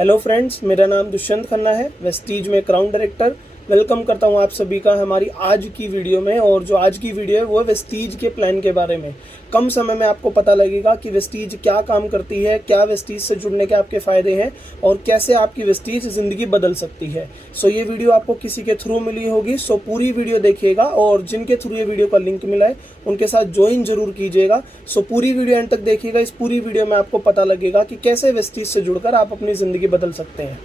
Hello friends, मेरा नाम दुष्यंत खन्ना है, वेस्टीज में क्राउन डायरेक्टर। वेलकम करता हूं आप सभी का हमारी आज की वीडियो में। और जो आज की वीडियो है वो है वेस्टीज के प्लान के बारे में। कम समय में आपको पता लगेगा कि वेस्टीज क्या काम करती है, क्या वेस्टीज से जुड़ने के आपके फ़ायदे हैं और कैसे आपकी वेस्टीज ज़िंदगी बदल सकती है। सो ये वीडियो आपको किसी के थ्रू मिली होगी, सो पूरी वीडियो देखिएगा और जिनके थ्रू ये वीडियो का लिंक मिला है उनके साथ ज्वाइन जरूर कीजिएगा। सो पूरी वीडियो एंड तक देखिएगा। इस पूरी वीडियो में आपको पता लगेगा कि कैसे वेस्टीज से जुड़कर आप अपनी ज़िंदगी बदल सकते हैं।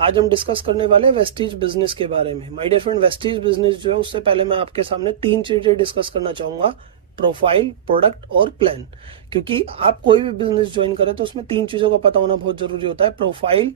आज हम डिस्कस करने वाले हैं वेस्टीज बिजनेस के बारे में। My dear friend, Vestige business जो है उससे पहले मैं आपके सामने 3 चीजें डिस्कस करना चाहूंगा: प्रोफाइल, प्रोडक्ट और प्लान। क्योंकि आप कोई भी बिजनेस ज्वाइन करें तो उसमें 3 चीजों का पता होना बहुत जरूरी होता है: प्रोफाइल,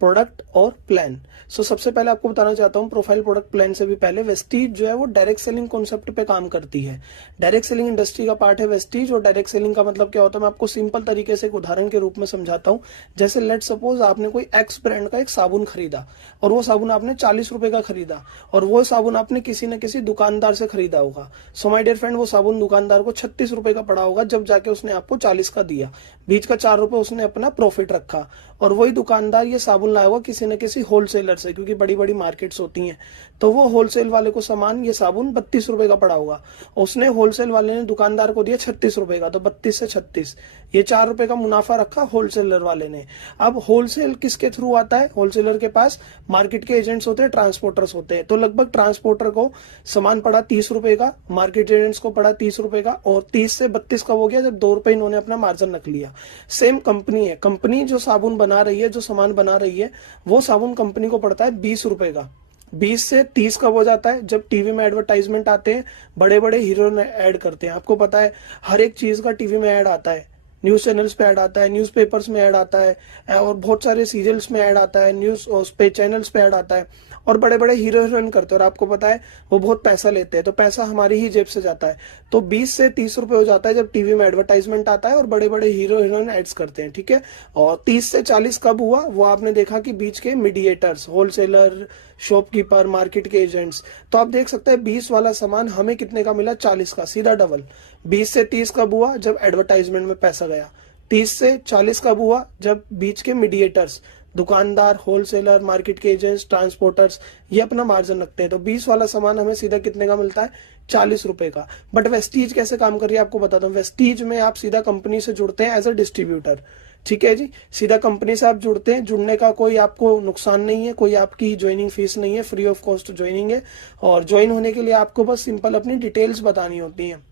प्रोडक्ट और प्लान। सो सबसे पहले आपको बताना चाहता हूँ, प्रोफाइल, प्रोडक्ट, प्लान से भी पहले वेस्टीज जो है वो डायरेक्ट सेलिंग कॉन्सेप्ट पे काम करती है। डायरेक्ट सेलिंग इंडस्ट्री का पार्ट है वेस्टीज। और डायरेक्ट सेलिंग का मतलब क्या होता है, मैं आपको सिंपल तरीके से एक उदाहरण के रूप में समझाता हूँ। जैसे लेट सपोज आपने कोई एक्स ब्रांड का एक साबुन खरीदा और वो साबुन आपने 40 रुपए का खरीदा और वो साबुन आपने किसी न किसी दुकानदार से खरीदा होगा। सो माय डियर फ्रेंड, वो साबुन दुकानदार को 36 रुपए का पड़ा होगा जब जाके उसने आपको 40 का दिया। बीच का 4 रुपए उसने अपना प्रॉफिट रखा और वही दुकानदार ये साबुन लाया होगा किसी न किसी होलसेलर से, क्योंकि बड़ी बड़ी मार्केट्स होती हैं। तो वो होलसेल वाले को सामान, ये साबुन 32 रुपए का पड़ा होगा, उसने होलसेल वाले ने दुकानदार को दिया 36 रुपए का। तो 32 से 36, ये 4 रुपए का मुनाफा रखा होलसेलर वाले ने। अब होलसेल किसके थ्रू आता है? होलसेलर के पास मार्केट के एजेंट्स होते हैं, ट्रांसपोर्टर्स होते हैं। तो लगभग ट्रांसपोर्टर को सामान पड़ा 30 रुपए का, मार्केट एजेंट्स को पड़ा 30 रुपए का, और 30 से 32 का हो गया जब 2 रुपए इन्होंने अपना मार्जिन रख लिया। सेम कंपनी है, कंपनी जो साबुन बना रही है, जो सामान बना रही है, वो साबुन कंपनी को पड़ता है 20 रुपए का। 20 से 30 कब हो जाता है? जब टीवी में एडवर्टाइजमेंट आते हैं, बड़े बड़े हीरो ऐड करते हैं। आपको पता है हर एक चीज का टीवी में ऐड आता है, न्यूज चैनल्स पे ऐड आता है, न्यूज पेपर्स में ऐड आता है, और बहुत सारे सीरियल्स में ऐड आता है, न्यूज पे चैनल्स पे ऐड आता है, और बड़े बड़े हीरो हीरोइन करते हैं। और आपको पता है वो बहुत पैसा लेते हैं, तो पैसा हमारी ही जेब से जाता है। तो 20 से 30 रुपए हो जाता है जब टीवी में एडवर्टाइजमेंट आता है और बड़े बड़े हीरो हीरोइन एड्स करते हैं, ठीक है। और 30 से 40 कब हुआ? वो आपने देखा कि बीच के मीडिएटर्स, होलसेलर, शॉपकीपर, मार्केट के एजेंट्स। तो आप देख सकते हैं 20 वाला सामान हमें कितने का मिला? 40 का, सीधा डबल। 20 से 30 कब हुआ? जब एडवर्टाइजमेंट में पैसा गया। 30 से 40 कब हुआ? जब बीच के मीडिएटर्स, दुकानदार, होलसेलर, मार्केट के एजेंट्स, ट्रांसपोर्टर्स, ये अपना मार्जिन रखते हैं। तो 20 वाला सामान हमें सीधा कितने का मिलता है? 40 रुपए का। बट वेस्टीज कैसे काम कर रही है आपको बताता हूँ। वेस्टीज में आप सीधा कंपनी से जुड़ते हैं एज अ डिस्ट्रीब्यूटर, ठीक है जी। सीधा कंपनी से आप जुड़ते हैं, जुड़ने का कोई आपको नुकसान नहीं है, कोई आपकी ज्वाइनिंग फीस नहीं है, फ्री ऑफ कॉस्ट ज्वाइनिंग है। और ज्वाइन होने के लिए आपको बस सिंपल अपनी डिटेल्स बतानी होती हैं: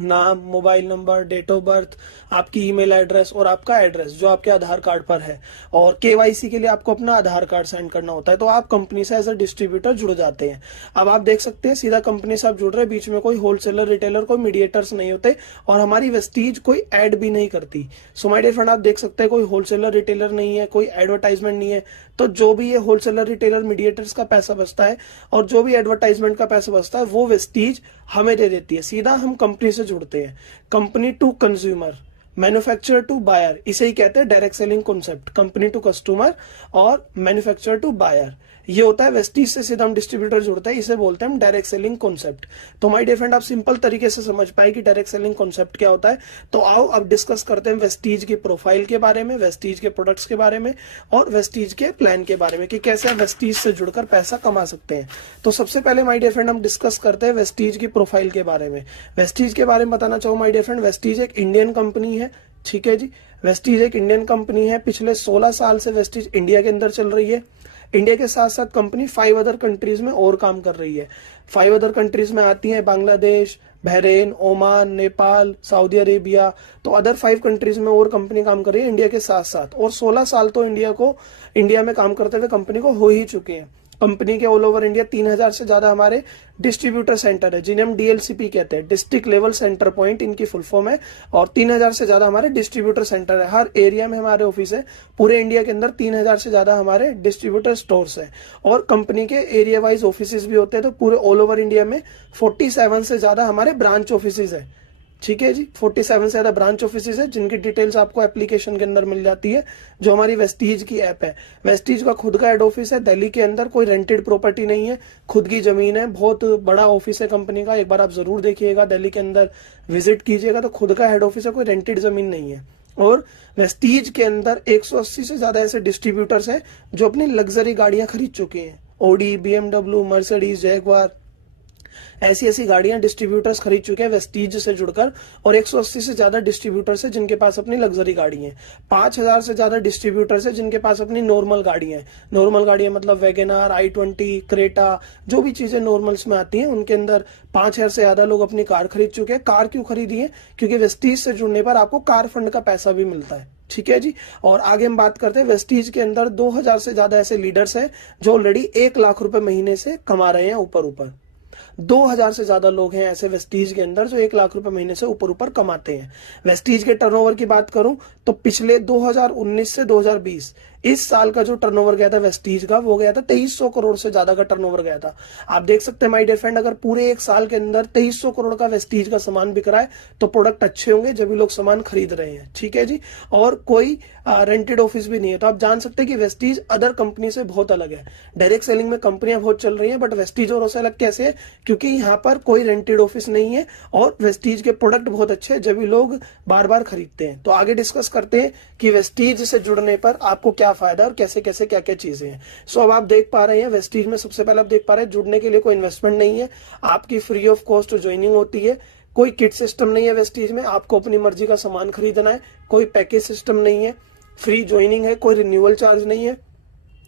नाम, mobile number, date of birth, आपकी ईमेल एड्रेस और आपका एड्रेस जो आपके आधार कार्ड पर है। और केवाईसी के लिए आपको अपना आधार कार्ड सेंड करना होता है। तो आप कंपनी से एज अ डिस्ट्रीब्यूटर जुड़ जाते हैं। अब आप देख सकते हैं सीधा कंपनी से आप जुड़ रहे हैं, बीच में कोई होलसेलर, रिटेलर, कोई मीडिएटर्स नहीं होते, और हमारी वेस्टीज कोई एड भी नहीं करती। सो माय डियर फ्रेंड, आप देख सकते हैं कोई होलसेलर, रिटेलर नहीं है, कोई एडवर्टाइजमेंट नहीं है। तो जो भी ये होलसेलर, रिटेलर, मीडिएटर्स का पैसा बचता है और जो भी एडवर्टाइजमेंट का पैसा बचता है, वो वेस्टीज हमें दे देती है। सीधा हम कंपनी से जुड़ते हैं। Company to consumer, manufacturer to buyer, इसे ही कहते हैं direct selling concept. Company to customer और मैन्युफैक्चरर टू बायर, ये होता है वेस्टीज से सीधा हम डिस्ट्रीब्यूटर जुड़ते हैं, इसे बोलते हैं हम डायरेक्ट सेलिंग कॉन्सेप्ट। तो माय डियर फ्रेंड, आप सिंपल तरीके से समझ पाए कि डायरेक्ट सेलिंग कॉन्सेप्ट क्या होता है। तो आओ अब डिस्कस करते हैं वेस्टीज की प्रोफाइल के बारे में, वेस्टीज के प्रोडक्ट्स के बारे में और वेस्टीज के प्लान के बारे में, कि कैसे हम वेस्टीज से जुड़कर पैसा कमा सकते हैं। तो सबसे पहले माय डियर फ्रेंड हम डिस्कस करते हैं वेस्टीज की प्रोफाइल के बारे में। वेस्टीज के बारे में बताना चाहूँ माय डियर फ्रेंड, वेस्टीज एक इंडियन कंपनी है, ठीक है जी। वेस्टीज एक इंडियन कंपनी है। पिछले 16 साल से वेस्टीज इंडिया के अंदर चल रही है। इंडिया के साथ साथ कंपनी 5 अदर कंट्रीज में और काम कर रही है। 5 अदर कंट्रीज में आती हैं Bangladesh, Bahrain, Oman, Nepal, Saudi Arabia. तो अदर 5 कंट्रीज में और कंपनी काम कर रही है इंडिया के साथ साथ। और 16 साल तो इंडिया में काम करते हुए कंपनी को हो ही चुके हैं। कंपनी के ऑल ओवर इंडिया 3000 से ज्यादा हमारे डिस्ट्रीब्यूटर सेंटर है, जिन्हें हम डीएलसीपी कहते हैं, डिस्ट्रिक्ट लेवल सेंटर पॉइंट इनकी फुल फॉर्म है। और 3000 से ज्यादा हमारे डिस्ट्रीब्यूटर सेंटर है, हर एरिया में हमारे ऑफिस है। पूरे इंडिया के अंदर 3000 से ज्यादा हमारे डिस्ट्रीब्यूटर स्टोर्स है। और कंपनी के एरिया वाइज ऑफिस भी होते हैं। तो पूरे ऑल ओवर इंडिया में 47 से ज्यादा हमारे ब्रांच ऑफिस है, ठीक है जी। 47 से ज्यादा ब्रांच ऑफिस है, जिनकी डिटेल्स आपको एप्लीकेशन के अंदर मिल जाती है, जो हमारी वेस्टीज की ऐप है। वेस्टीज का खुद का हेड ऑफिस है दिल्ली के अंदर, कोई रेंटेड प्रॉपर्टी नहीं है, खुद की जमीन है, बहुत बड़ा ऑफिस है कंपनी का। एक बार आप जरूर देखिएगा, दिल्ली के अंदर विजिट कीजिएगा, तो खुद का हेड ऑफिस है, कोई रेंटेड जमीन नहीं है। और वेस्टीज के अंदर 180 से ज्यादा ऐसे डिस्ट्रीब्यूटर्स हैं जो अपनी लग्जरी गाड़ियां खरीद चुके हैं। ऑडी, बीएमडब्ल्यू, मर्सिडीज, जैगवार, ऐसी ऐसी गाड़ियां डिस्ट्रीब्यूटर्स खरीद चुके हैं वेस्टीज से जुड़कर। और 180 से ज्यादा डिस्ट्रीब्यूटर्स है जिनके पास अपनी लग्जरी गाड़ी है। 5000 से ज्यादा डिस्ट्रीब्यूटर्स है जिनके पास अपनी नॉर्मल गाड़ियां हैं। नॉर्मल गाड़ियां मतलब वैगनआर, i20, क्रेटा, जो भी चीजें नॉर्मल्स में आती हैं उनके अंदर 5000 से ज्यादा लोग अपनी कार खरीद चुके हैं। कार क्यों खरीदी है? क्योंकि वेस्टीज से जुड़ने पर आपको कार फंड का पैसा भी मिलता है। ठीक है जी। और आगे हम बात करते हैं, वेस्टीज के अंदर 2000 से ज्यादा ऐसे लीडर्स हैं जो ऑलरेडी 1 लाख रुपए महीने से कमा रहे हैं ऊपर ऊपर। 2000 से ज्यादा लोग हैं ऐसे वेस्टीज के अंदर जो 1 लाख रुपए महीने से ऊपर ऊपर कमाते हैं। वेस्टीज के टर्नओवर की बात करूं तो पिछले 2019 से 2020 इस साल का जो टर्नओवर गया था वेस्टीज का, वो गया था 2300 करोड़ से ज्यादा का टर्नओवर गया था। आप देख सकते हैं माय डियर फ्रेंड, अगर पूरे एक साल के अंदर 2300 करोड़ का वेस्टीज का सामान बिक रहा है तो प्रोडक्ट अच्छे होंगे जब भी लोग सामान खरीद रहे हैं। ठीक है जी। और कोई रेंटेड ऑफिस भी नहीं है। तो आप जान सकते हैं कि वेस्टीज अदर कंपनी से बहुत अलग है। डायरेक्ट सेलिंग में कंपनियां बहुत चल रही हैं, बट वेस्टीज और से अलग कैसे है? क्योंकि यहाँ पर कोई रेंटेड ऑफिस नहीं है और वेस्टीज के प्रोडक्ट बहुत अच्छे हैं जब भी लोग बार बार खरीदते हैं। तो आगे डिस्कस करते हैं कि वेस्टीज से जुड़ने पर आपको क्या फायदा और कैसे कैसे क्या क्या चीजें हैं। सो अब आप देख पा रहे हैं वेस्टीज में सबसे पहले आप देख पा रहे हैं जुड़ने के लिए कोई इन्वेस्टमेंट नहीं है, आपकी फ्री ऑफ कॉस्ट ज्वाइनिंग होती है। कोई किट सिस्टम नहीं है वेस्टीज में, आपको अपनी मर्जी का सामान खरीदना है। कोई पैकेज सिस्टम नहीं है, फ्री ज्वाइनिंग है, कोई रिन्यूअल चार्ज नहीं है।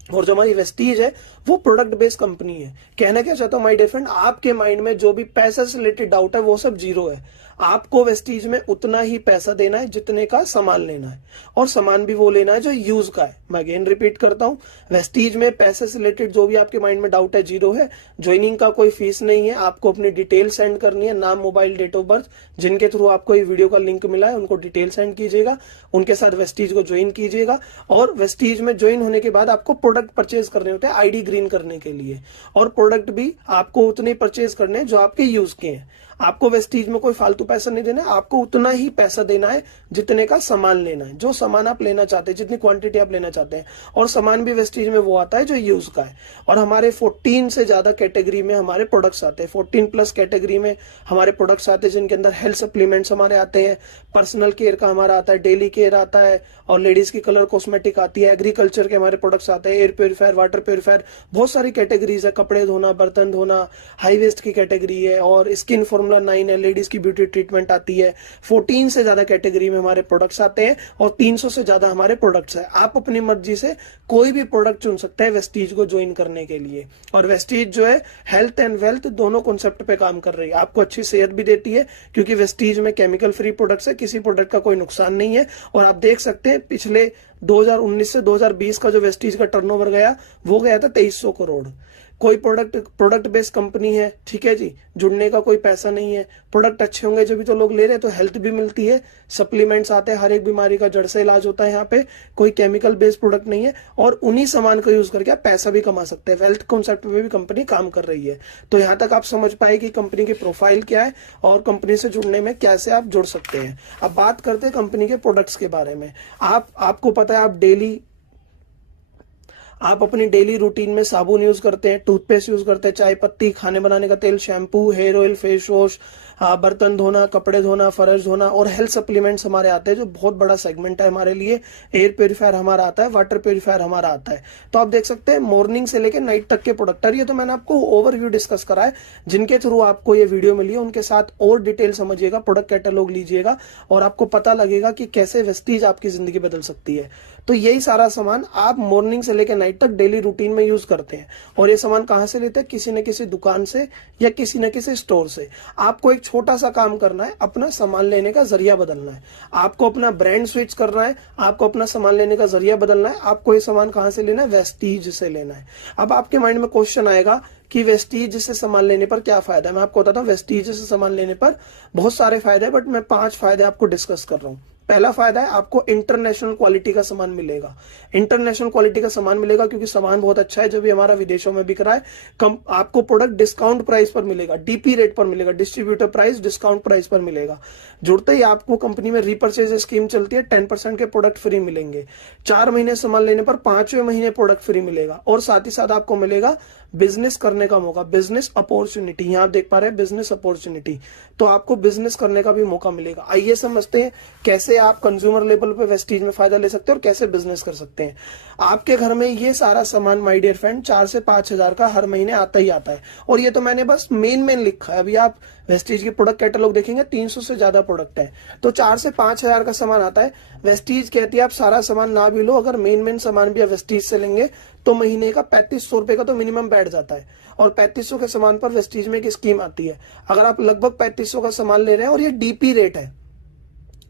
और जो हमारी वेस्टीज है वो प्रोडक्ट बेस्ड कंपनी है। कहना क्या चाहता हूं माय डियर फ्रेंड, आपके माइंड में जो भी पैसा से रिलेटेड डाउट है वो सब जीरो है। आपको वेस्टीज में उतना ही पैसा देना है जितने का सामान लेना है, और सामान भी वो लेना है जो यूज का है। मैं अगेन रिपीट करता हूं, वेस्टीज में पैसे से रिलेटेड जो भी आपके माइंड में डाउट है जीरो है। ज्वाइनिंग का कोई फीस नहीं है, आपको अपनी डिटेल सेंड करनी है, नाम, मोबाइल, डेट ऑफ बर्थ, जिनके थ्रू आपको ये वीडियो का लिंक मिला है उनको डिटेल सेंड कीजिएगा, उनके साथ वेस्टीज को ज्वाइन कीजिएगा। और वेस्टीज में ज्वाइन होने के बाद आपको प्रोडक्ट परचेज करने होते हैं आईडी ग्रीन करने के लिए, और प्रोडक्ट भी आपको उतने परचेज करने हैं जो आपके यूज के हैं। आपको वेस्टीज में कोई फालतू पैसा नहीं देना है, आपको उतना ही पैसा देना है जितने का सामान लेना है, जो सामान आप लेना चाहते हैं, जितनी क्वांटिटी आप लेना चाहते हैं। और सामान भी वेस्टीज में वो आता है जो यूज का है। और हमारे 14 से ज्यादा कैटेगरी में हमारे प्रोडक्ट्स आते हैं। 14 प्लस कैटेगरी में हमारे प्रोडक्ट्स आते हैं जिनके अंदर हेल्थ सप्लीमेंट्स हमारे आते हैं, पर्सनल केयर का हमारा आता है, डेली केयर आता है, और लेडीज की कलर कॉस्मेटिक आती है, एग्रीकल्चर के हमारे प्रोडक्ट्स आते हैं, एयर प्योरीफायर, वाटर प्योरीफायर, बहुत सारी कैटेगरीज है। कपड़े धोना, बर्तन धोना, हाई वेस्ट की कैटेगरी है, और स्किन फॉर्मूला 9 है, लेडीज की ब्यूटी ट्रीटमेंट आती है। 14 से ज्यादा कैटेगरी में हमारे प्रोडक्ट्स आते हैं और 300 से ज्यादा हमारे प्रोडक्ट्स है। आप अपनी मर्जी से कोई भी प्रोडक्ट चुन सकते हैं वेस्टीज को ज्वाइन करने के लिए। और वेस्टीज जो है हेल्थ एंड वेल्थ दोनों कॉन्सेप्ट पे काम कर रही है। आपको अच्छी सेहत भी देती है क्योंकि वेस्टीज में केमिकल फ्री प्रोडक्ट्स है, किसी प्रोडक्ट का कोई नुकसान नहीं है। और आप देख सकते हैं पिछले 2019 से 2020 का जो वेस्टीज का टर्नओवर गया वो गया था 2300 करोड़। कोई प्रोडक्ट बेस्ड कंपनी है, ठीक है जी, जुड़ने का कोई पैसा नहीं है। प्रोडक्ट अच्छे होंगे जब भी तो लोग ले रहे हैं, तो हेल्थ भी मिलती है, सप्लीमेंट्स आते हैं, हर एक बीमारी का जड़ से इलाज होता है। यहाँ पे कोई केमिकल बेस्ड प्रोडक्ट नहीं है, और उन्हीं सामान को यूज करके आप पैसा भी कमा सकते हैं। वेल्थ कॉन्सेप्ट पे भी कंपनी काम कर रही है। तो यहाँ तक आप समझ पाए कि कंपनी की प्रोफाइल क्या है और कंपनी से जुड़ने में कैसे आप जुड़ सकते हैं। अब बात करते हैं कंपनी के प्रोडक्ट्स के बारे में। आपको पता है आप अपनी डेली रूटीन में साबुन यूज करते हैं, टूथपेस्ट यूज करते हैं, चाय पत्ती, खाने बनाने का तेल, shampoo, hair oil, face wash, बर्तन धोना, कपड़े धोना, फर्श धोना, और हेल्थ सप्लीमेंट्स हमारे आते हैं जो बहुत बड़ा सेगमेंट है हमारे लिए। एयर प्योरीफायर हमारा आता है, वाटर प्योरीफायर हमारा आता है। तो आप देख सकते हैं मॉर्निंग से लेकर नाइट तक के प्रोडक्ट। ये तो मैंने आपको ओवरव्यू डिस्कस करा है, जिनके थ्रू आपको ये वीडियो मिली है उनके साथ और डिटेल समझिएगा, प्रोडक्ट कैटलॉग लीजिएगा, और आपको पता लगेगा कि कैसे वेस्टीज आपकी जिंदगी बदल सकती है। तो यही सारा सामान आप मॉर्निंग से लेकर नाइट तक डेली रूटीन में यूज करते हैं। और ये सामान कहां से लेते हैं? किसी न किसी दुकान से या किसी न किसी स्टोर से। आपको एक छोटा सा काम करना है, अपना सामान लेने का जरिया बदलना है। आपको अपना ब्रांड स्विच करना है, आपको अपना सामान लेने का जरिया बदलना है। आपको ये सामान कहां से लेना है? वेस्टीज से लेना है। अब आपके माइंड में क्वेश्चन आएगा कि वेस्टीज से सामान लेने पर क्या फायदा है। मैं आपको बताता हूँ वेस्टीज से सामान लेने पर बहुत सारे फायदे हैं, बट मैं 5 फायदे आपको डिस्कस कर रहा हूँ। पहला फायदा है आपको इंटरनेशनल क्वालिटी का सामान मिलेगा। इंटरनेशनल क्वालिटी का सामान मिलेगा क्योंकि सामान बहुत अच्छा है, जो भी हमारा विदेशों में बिक रहा है। आपको प्रोडक्ट डिस्काउंट प्राइस पर मिलेगा, डीपी रेट पर मिलेगा, डिस्ट्रीब्यूटर प्राइस डिस्काउंट प्राइस पर मिलेगा। जुड़ते ही आपको कंपनी में रीपर्चेज स्कीम चलती है, 10% के प्रोडक्ट फ्री मिलेंगे। 4 महीने सामान लेने पर 5वें महीने प्रोडक्ट फ्री मिलेगा। और साथ ही साथ आपको मिलेगा बिजनेस करने का मौका, बिजनेस अपॉर्चुनिटी। यहां आप देख पा रहे हैं बिजनेस अपॉर्चुनिटी, तो आपको बिजनेस करने का भी मौका मिलेगा। आइए समझते हैं कैसे कैसे आप कंज्यूमर लेवल पे वेस्टीज में फायदा ले सकते हैं और कैसे बिजनेस कर सकते हैं। आपके घर में ये सारा सामान माय डियर फ्रेंड 4 से 5 हजार का हर महीने आता ही आता है। और ये तो मैंने बस मेन लिखा है। अभी आप वेस्टीज के प्रोडक्ट कैटलॉग देखेंगे 300 से ज्यादा प्रोडक्ट है, तो 4 से 5 हजार का सामान आता है। वेस्टीज कहती है आप सारा सामान ना भी लो, अगर मेन सामान भी आप वेस्टीज से लेंगे तो महीने का 3500 रुपए का तो मिनिमम बैठ जाता है। और 3500 के सामान पर वेस्टीज में एक स्कीम आती है, अगर आप लगभग 3500 का सामान ले रहे हैं और ये डीपी रेट है,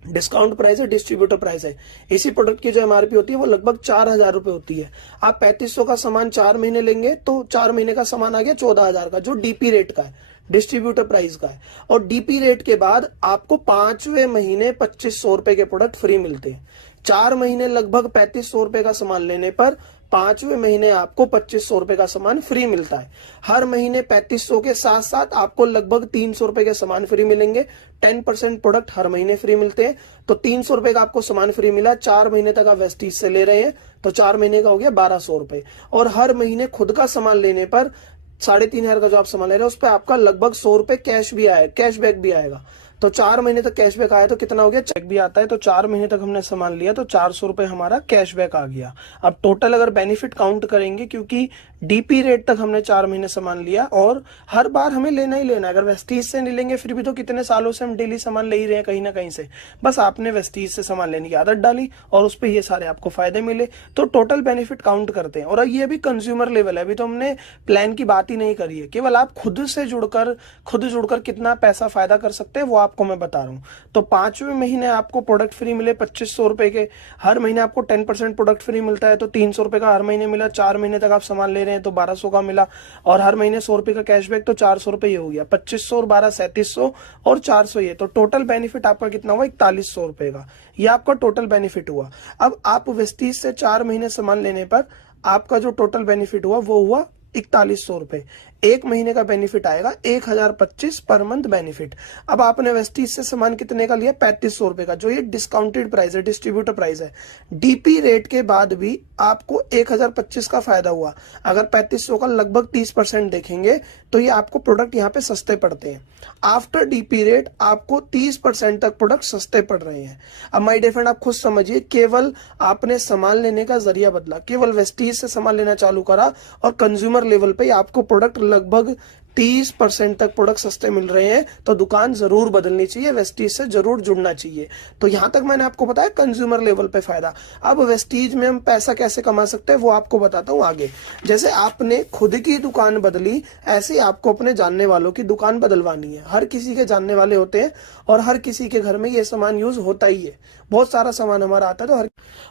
डिस्काउंट प्राइस है, डिस्ट्रीब्यूटर प्राइस है, इसी प्रोडक्ट की जो एमआरपी होती है वो लगभग 4000 रुपए होती है। आप 3500 का सामान 4 महीने लेंगे तो 4 महीने का सामान आ गया 14000 का, जो डीपी रेट का है, डिस्ट्रीब्यूटर प्राइस का है। और डीपी रेट के बाद आपको 5वें महीने 2500 रुपए के प्रोडक्ट फ्री मिलते हैं। 4 महीने लगभग 3500 रुपए का सामान लेने पर 5वें महीने आपको 2500 रुपए का सामान फ्री मिलता है। हर महीने 3500 के साथ साथ आपको लगभग 300 रुपए के सामान फ्री मिलेंगे। 10% प्रोडक्ट हर महीने फ्री मिलते हैं, तो 300 रुपए का आपको सामान फ्री मिला। 4 महीने तक आप वेस्टीज से ले रहे हैं तो 4 महीने का हो गया 1200 रुपए। और हर महीने खुद का सामान लेने पर 3500 का जो आप सामान ले रहे हैं उस पर आपका लगभग 100 रुपए कैश भी आएगा, कैशबैक भी आएगा। तो 4 महीने तक कैशबैक आया तो कितना हो गया, चेक भी आता है। तो 4 महीने तक हमने सामान लिया तो 400 रुपए हमारा कैशबैक आ गया। अब टोटल अगर बेनिफिट काउंट करेंगे, क्योंकि डीपी रेट तक हमने 4 महीने सामान लिया और हर बार हमें लेना ही लेना है। अगर वेस्टीज से नहीं लेंगे फिर भी तो कितने सालों से हम डेली सामान ले ही रहे हैं कहीं ना कहीं से, बस आपने वेस्टीज से सामान लेने की आदत डाली और उस पर ये सारे आपको फायदे मिले। तो टोटल बेनिफिट काउंट करते हैं। और ये अभी कंज्यूमर लेवल है, अभी तो हमने प्लान की बात ही नहीं करी है। केवल आप खुद जुड़कर कितना पैसा फायदा कर सकते हैं वो आपको मैं बता रहा हूँ। तो 5वें महीने आपको प्रोडक्ट फ्री मिले 2500 रुपए के, हर महीने आपको 10% प्रोडक्ट फ्री मिलता है तो 300 रुपए का हर महीने मिला। 4 महीने तक आप सामान ले रहे हैं तो 1200 का मिला, और हर महीने 100 रुपए का कैशबैक, तो 400 रुपए ये हो गया। 2500 और 12 3700 और 400 ये, तो टोटल बेनिफिट आपका कितना हुआ 4100 रुपए का। ये आपका टोटल बेनिफिट हुआ। अब आप वेस्टीज से 4 महीने सामान लेने पर आपका जो टोटल बेनिफिट हुआ वो हुआ 4100 रुपए। 1 महीने का बेनिफिट आएगा 1025 पर मंथ बेनिफिट। अब आपने वेस्टीज से सामान कितने का लिया 3500 रुपए का, जो ये डिस्काउंटेड प्राइस है, डिस्ट्रीब्यूटर प्राइस है। डीपी रेट के बाद भी आपको 1025 का फायदा हुआ। अगर 3500 का लगभग 30% देखेंगे तो ये आपको प्रोडक्ट यहाँ पे सस्ते पड़ते हैं। आफ्टर डीपी रेट आपको 30% तक प्रोडक्ट सस्ते पड़ रहे हैं। अब माय डियर फ्रेंड आप खुद समझिए, केवल आपने सामान लेने का जरिया बदला, केवल वेस्टीज से सामान लेना चालू करा और कंज्यूमर लेवल पे आपको प्रोडक्ट लगभग 30% तक प्रोडक्ट सस्ते मिल रहे हैं, तो दुकान जरूर बदलनी चाहिए, वेस्टीज से जरूर जुड़ना चाहिए। तो यहां तक मैंने आपको बताया कंज्यूमर लेवल पे फायदा। अब वेस्टीज में हम पैसा कैसे कमा सकते हैं वो आपको बताता हूं आगे। जैसे आपने खुद की दुकान बदली, ऐसे ही आपको अपने जानने वालों की दुकान बदलवानी है। हर किसी के जानने वाले होते हैं और हर किसी के घर में ये सामान यूज होता ही है। बहुत सारा सामान हमारा आता है, तो हर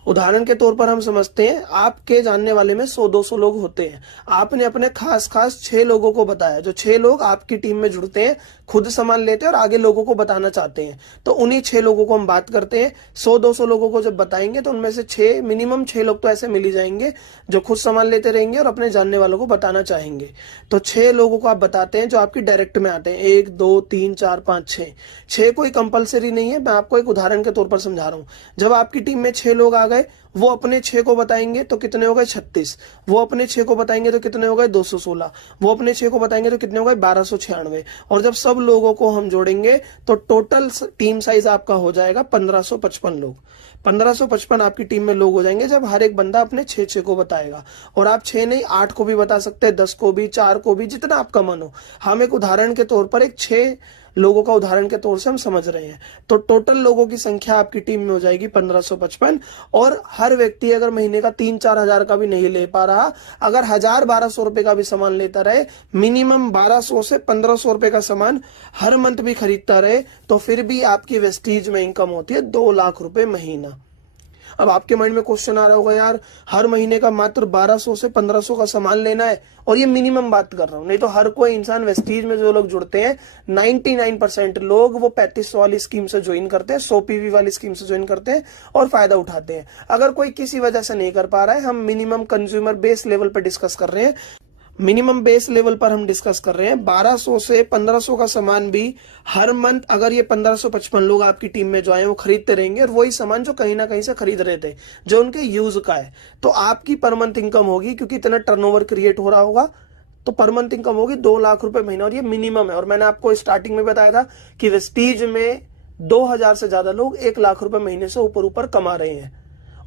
उदाहरण के तौर पर हम समझते हैं आपके जानने वाले में 100-200 लोग होते हैं। आपने अपने खास 6 लोगों को बताया, जो 6 लोग आपकी टीम में जुड़ते हैं, खुद सामान लेते हैं और आगे लोगों को बताना चाहते हैं। तो उन्हीं 6 लोगों को हम बात करते हैं। 100-200 लोगों को जब बताएंगे तो उनमें से मिनिमम 6 लोग तो ऐसे मिल ही जाएंगे जो खुद सामान लेते रहेंगे और अपने जानने वालों को बताना चाहेंगे। तो 6 लोगों को आप बताते हैं जो आपकी डायरेक्ट में आते हैं, 1 2 3 4 5 6। 6 कोई कंपलसरी नहीं है, मैं आपको एक उदाहरण के तौर पर समझा रहा हूँ। जब आपकी टीम में 6 लोग आ गए, वो अपने 6 को बताएंगे तो कितने हो गए 36, वो अपने 6 को बताएंगे तो कितने हो गए 216, वो अपने 6 को बताएंगे तो कितने हो गए 1296। और जब सब लोगों को हम जोड़ेंगे तो टोटल टीम साइज आपका हो जाएगा 1555 लोग। 1555 आपकी टीम में लोग हो जाएंगे जब हर एक बंदा अपने 6 को बताएगा। और आप 6 नहीं 8 को भी बता सकते हैं, 10 को भी, 4 को भी, जितना आपका मन हो। हम एक उदाहरण के तौर पर एक 6 लोगों का उदाहरण के तौर से हम समझ रहे हैं। तो टोटल लोगों की संख्या आपकी टीम में हो जाएगी 1555। और हर व्यक्ति अगर महीने का 3-4 हजार का भी नहीं ले पा रहा, अगर 1000-1200 रुपए का भी सामान लेता रहे, मिनिमम 1200 से 1500 रुपए का सामान हर मंथ भी खरीदता रहे, तो फिर भी आपकी वेस्टीज में इनकम होती है 2 लाख रुपए महीना। अब आपके माइंड में क्वेश्चन आ रहा होगा, यार हर महीने का मात्र 1200 से 1500 का सामान लेना है, और ये मिनिमम बात कर रहा हूं, नहीं तो हर कोई इंसान वेस्टीज में जो लोग जुड़ते हैं 99% लोग वो 3500 वाली स्कीम से ज्वाइन करते हैं, 100 PV वाली स्कीम से ज्वाइन करते हैं और फायदा उठाते हैं। अगर कोई किसी वजह से नहीं कर पा रहा है, हम मिनिमम कंज्यूमर बेस लेवल पर डिस्कस कर रहे हैं। मिनिमम बेस लेवल पर हम डिस्कस कर रहे हैं 1200 से 1500 का सामान भी हर मंथ, अगर ये 1555 लोग आपकी टीम में जो आए वो खरीदते रहेंगे, और वही सामान जो कहीं ना कहीं से खरीद रहे थे, जो उनके यूज का है, तो आपकी पर मंथ इनकम होगी, क्योंकि इतना टर्नओवर क्रिएट हो रहा होगा, तो पर मंथ इनकम होगी 2 लाख रुपए महीना। और ये मिनिमम है। और मैंने आपको स्टार्टिंग में बताया था कि वेस्टीज में 2000 से ज्यादा लोग 1 लाख रुपए महीने से ऊपर कमा रहे हैं,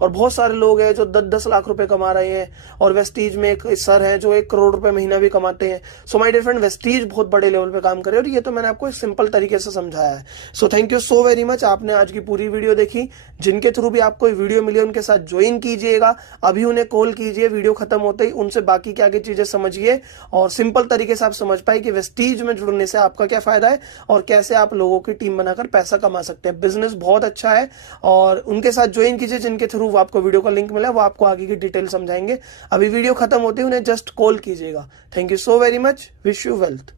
और बहुत सारे लोग हैं जो 10-10 लाख रुपए कमा रहे हैं, और वेस्टीज में एक सर हैं जो 1 करोड़ रुपए महीना भी कमाते हैं। So my dear friend, Vestige बहुत बड़े लेवल पे काम कर रहे हैं, और ये तो मैंने आपको एक सिंपल तरीके से समझाया है। So thank you so very much, आपने आज की पूरी वीडियो देखी। जिनके थ्रू भी आपको वीडियो मिली उनके साथ ज्वाइन कीजिएगा, अभी उन्हें कॉल कीजिए वीडियो खत्म होते ही, उनसे बाकी के आगे चीजें समझिए, और सिंपल तरीके से आप समझ पाए कि वेस्टीज में जुड़ने से आपका क्या फायदा है और कैसे आप लोगों की टीम बनाकर पैसा कमा सकते हैं। बिजनेस बहुत अच्छा है, और उनके साथ ज्वाइन कीजिए जिनके थ्रू आपको वीडियो का लिंक मिला, वो आपको आगे की डिटेल समझाएंगे। अभी वीडियो खत्म होते ही उन्हें जस्ट कॉल कीजिएगा। Thank you so very much, wish you wealth.